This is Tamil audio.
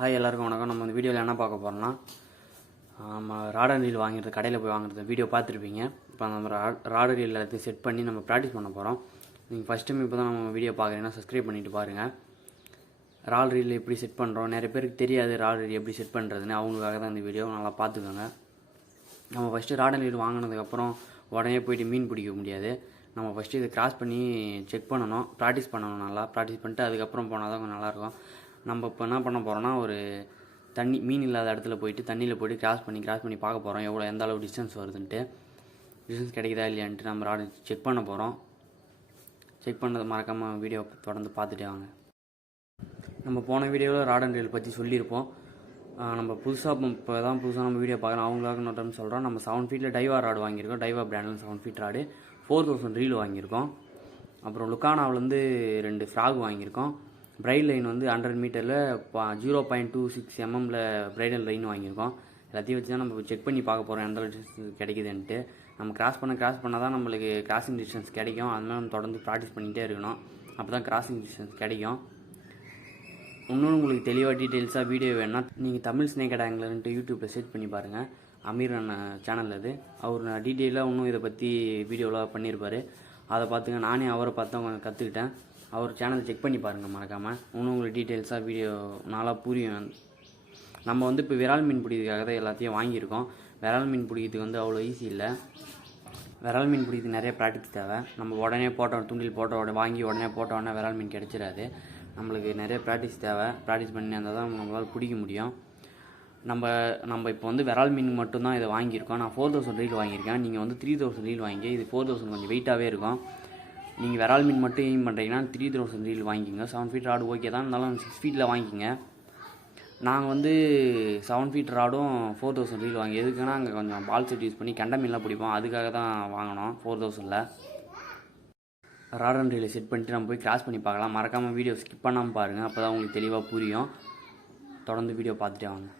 ஹாய் எல்லாருக்கும் வணக்கம். நம்ம இந்த வீடியோவில் என்ன பார்க்க போகிறோம்னா, நம்ம ராடர் ரீல் வாங்கிட்டு கடையில் போய் வாங்குறது வீடியோ பார்த்துருப்பீங்க. இப்போ நம்ம ராடர் ரீல் எல்லாத்தையும் செட் பண்ணி நம்ம ப்ராக்டிஸ் பண்ண போகிறோம். நீங்கள் ஃபஸ்ட் டைம் இப்போ தான் நம்ம வீடியோ பார்க்குறீங்கன்னா சப்ஸ்கிரைப் பண்ணிவிட்டு பாருங்கள். ராடர் ரீல் எப்படி செட் பண்ணுறோம், நிறைய பேருக்கு தெரியாது ராடர் ரீல் எப்படி செட் பண்ணுறதுன்னு. அவங்களுக்காக தான் இந்த வீடியோ, நல்லா பார்த்துக்கோங்க. நம்ம ஃபஸ்ட்டு ராடர் ரீல் வாங்கினதுக்கப்புறம் உடனே போய்ட்டு மீன் பிடிக்க முடியாது. நம்ம ஃபஸ்ட்டு இதை கிராஸ் பண்ணி செக் பண்ணணும், ப்ராக்டிஸ் பண்ணணும். நல்லா ப்ராக்டிஸ் பண்ணிட்டு அதுக்கப்புறம் போனால் தான் கொஞ்சம் நல்லாயிருக்கும். நம்ம இப்போ என்ன பண்ண போகிறோம்னா, ஒரு மீன் இல்லாத இடத்துல போயிட்டு தண்ணியில் போய்ட்டு கிராஸ் பண்ணி பார்க்க போகிறோம் எந்த அளவு டிஸ்டன்ஸ் வருதுன்ட்டு. டிஸ்டன்ஸ் கிடைக்குதா இல்லையான்ட்டு நம்ம ராடு செக் பண்ண போகிறோம். செக் பண்ணது மறக்காமல் வீடியோ தொடர்ந்து பார்த்துட்டே வாங்க. நம்ம போன வீடியோவில் ராட் அண்ட் ரீல் பற்றி சொல்லியிருப்போம். நம்ம புதுசாக நம்ம வீடியோ பார்க்குறோம், அவங்களாக இன்னொரு டைம் சொல்கிறோம். நம்ம 7 ஃபீட்டில் டைவா ராடு வாங்கியிருக்கோம். டைவா பிராண்டில் 7 ஃபீட் ராடு 4000 ரீல் வாங்கியிருக்கோம். அப்புறம் லுக்கானாவிலேருந்து 2 ஃப்ராக் வாங்கியிருக்கோம். பிரைட் லைன் 100 மீட்டரில் 0.26 mm பிரைடல் லைன் வாங்கியிருக்கோம். எல்லாத்தையும் வச்சு தான் நம்ம செக் பண்ணி பார்க்க போகிறோம் எந்த டிஸ்டன்ஸ் கிடைக்குதுன்ட்டு. நம்ம கிராஸ் பண்ணால் தான் நம்மளுக்கு கிராசிங் டிஸ்டன்ஸ் கிடைக்கும். அதனால நம்ம தொடர்ந்து ப்ராக்டிஸ் பண்ணிகிட்டே இருக்கணும். அப்போ தான் கிராசிங் டிஸ்டன்ஸ் கிடைக்கும். இன்னொன்று உங்களுக்கு தெளிவாக டீட்டெயில்ஸாக வீடியோ வேணுன்னா நீங்கள் தமிழ் ஸ்னேக் ஆங்கிலர்ன்ட்டு யூடியூப்பில் சர்ச் பண்ணி பாருங்கள். அமீர் அண்ணன் சேனல் அது. அவர் டீட்டெயிலாக இன்னும் இதை பற்றி வீடியோவில் பண்ணியிருப்பார். அதை பார்த்துங்க. நானே அவரை பார்த்து கொஞ்சம் கற்றுக்கிட்டேன். அவர் சேனல் செக் பண்ணி பாருங்கள் மறக்காமல். இன்னும் உங்களுக்கு டீட்டெயில்ஸாக வீடியோ நல்லா புரியும். நம்ம இப்போ விரால் மீன் பிடிக்கிறதுக்காக தான் எல்லாத்தையும் வாங்கியிருக்கோம். விரால் மீன் பிடிக்கிறதுக்கு அவ்வளோ ஈஸி இல்லை. விரால் மீன் பிடிக்கிறதுக்கு நிறைய ப்ராக்டிஸ் தேவை. நம்ம உடனே தூண்டில் வாங்கி உடனே போட்ட உடனே விரால் மீன் கிடைச்சிடாது. நம்மளுக்கு நிறைய ப்ராக்டிஸ் தேவை. ப்ராக்டிஸ் பண்ணி இருந்தால் தான் நம்மளால் பிடிக்க முடியும். நம்ம இப்போ விரால் மீன் மட்டும்தான் இதை வாங்கியிருக்கோம். நான் 4000 ரீல் வாங்கியிருக்கேன். நீங்கள் 3000 ரீல் வாங்கி, இது 4000 கொஞ்சம் வெயிட்டாகவே இருக்கும். நீங்கள் விரால் மீன் மட்டும் எய்ம் பண்ணுறீங்கன்னா 3000 ரீல் வாங்கிக்கோங்க. 7 ஃபீட் ராடு ஓகே தான், இருந்தாலும் 6 ஃபீட்டில் வாங்கிக்கோங்க. நாங்கள் 7 ஃபீட் ராடும் 4000 ரீல் வாங்கி, எதுக்குன்னா அங்கே கொஞ்சம் பால் செட் யூஸ் பண்ணி கெண்டை மீன்லாம் பிடிப்போம். அதுக்காக தான் வாங்கினோம் 4000. ராட் அண்ட் ரீலை செட் பண்ணிட்டு நம்ம போய் கிராஸ் பண்ணி பார்க்கலாம். மறக்காமல் வீடியோ ஸ்கிப் பண்ணாமல் பாருங்கள். அப்போ தான் உங்களுக்கு தெளிவாக புரியும். தொடர்ந்து வீடியோ பார்த்துட்டே வாங்க.